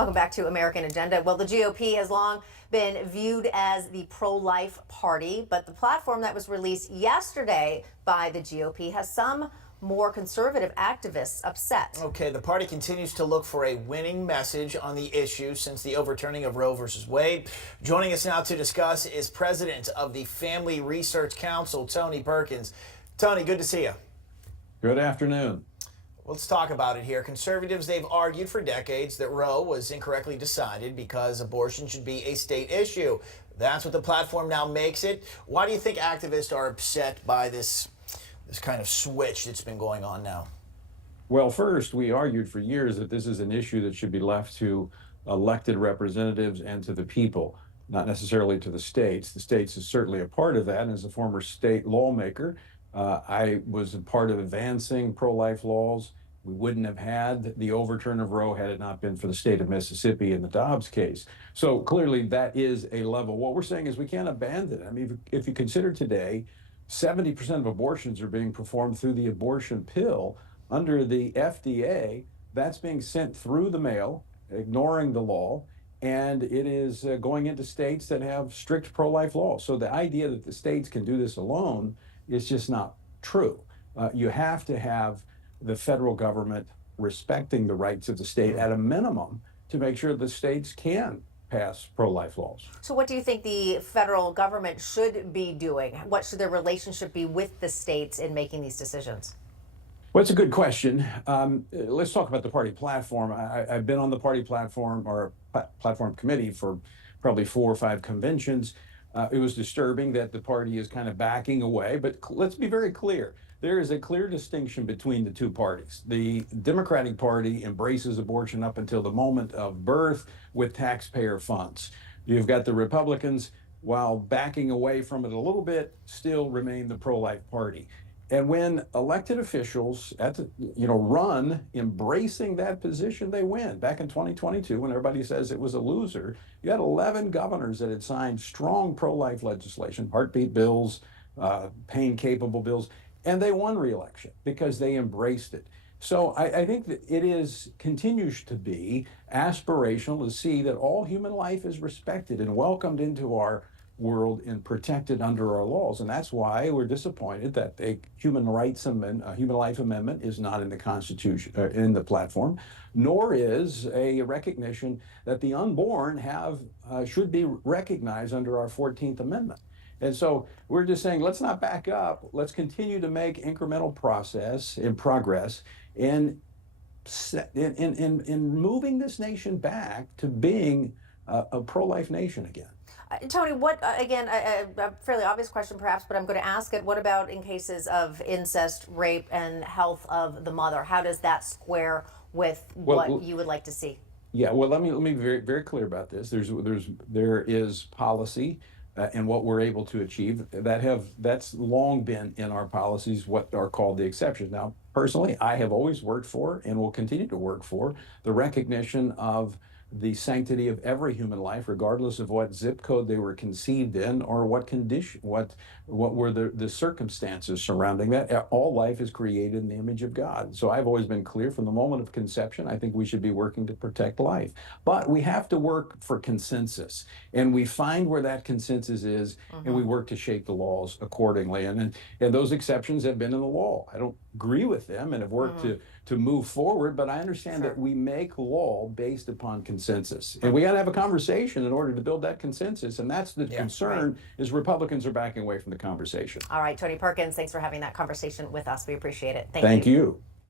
Welcome back to American Agenda. Well, the GOP has long been viewed as the pro-life party, but the platform that was released yesterday by the GOP has some more conservative activists upset. Okay, the party continues to look for a winning message on the issue since the overturning of Roe versus Wade. Joining us now to discuss is president of the Family Research Council, Tony Perkins. Tony, good to see you. Good afternoon. Let's talk about it here. Conservatives, they've argued for decades that Roe was incorrectly decided because abortion should be a state issue. That's what the platform now makes it. Why do you think activists are upset by this kind of switch that's been going on now? Well, first, we argued for years that this is an issue that should be left to elected representatives and to the people, not necessarily to the states. The states is certainly a part of that, and as a former state lawmaker, I was a part of advancing pro-life laws. We wouldn't have had the overturn of Roe had it not been for the state of Mississippi in the Dobbs case. So clearly that is a level. What we're saying is we can't abandon it. I mean, if you consider today, 70% of abortions are being performed through the abortion pill under the FDA. That's being sent through the mail, ignoring the law, and it is going into states that have strict pro-life laws. So the idea that the states can do this alone is just not true. You have to have the federal government respecting the rights of the state at a minimum to make sure the states can pass pro-life laws. So what do you think the federal government should be doing? What should their relationship be with the states in making these decisions? Well, it's a good question. Let's talk about the party platform. I've been on the party platform or platform committee for probably 4 or 5 conventions. It was disturbing that the party is kind of backing away, but let's be very clear. There is a clear distinction between the two parties. The Democratic Party embraces abortion up until the moment of birth with taxpayer funds. You've got the Republicans, while backing away from it a little bit, still remain the pro-life party. And when elected officials run embracing that position, they win. Back in 2022, when everybody says it was a loser, you had 11 governors that had signed strong pro-life legislation, heartbeat bills, pain-capable bills, and they won re-election because they embraced it. So I think that continues to be aspirational to see that all human life is respected and welcomed into our world and protected under our laws. And that's why we're disappointed that a human life amendment is not in the Constitution, in the platform, nor is a recognition that the unborn should be recognized under our 14th Amendment. And so we're just saying, let's not back up. Let's continue to make incremental progress in moving this nation back to being a pro-life nation again. Tony, again, a fairly obvious question perhaps, but I'm going to ask it. What about in cases of incest, rape, and health of the mother? How does that square with what you would like to see? Yeah, well, let me be very, very clear about this. There is policy and what we're able to achieve that's long been in our policies, what are called the exceptions. Now, personally, I have always worked for and will continue to work for the recognition of the sanctity of every human life, regardless of what zip code they were conceived in or what condition, what were the circumstances surrounding that. All life is created in the image of God. So I've always been clear from the moment of conception, I think we should be working to protect life. But we have to work for consensus, and we find where that consensus is, and we work to shape the laws accordingly. And those exceptions have been in the law. I don't agree with them and have worked to move forward, but I understand that we make law based upon consensus. And we got to have a conversation in order to build that consensus, and that's the concern, is Republicans are backing away from the conversation. All right, Tony Perkins, thanks for having that conversation with us. We appreciate it. Thank you.